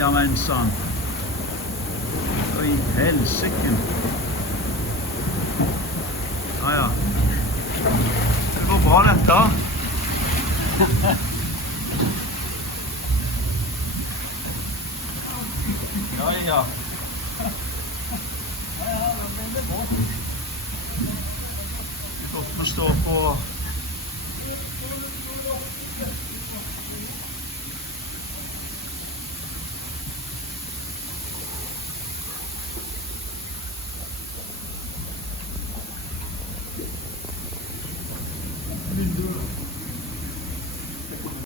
Jamensan. Og i helsikken. Ja, ja. Det går bra dette. Ja, ja. Det er godt å stå på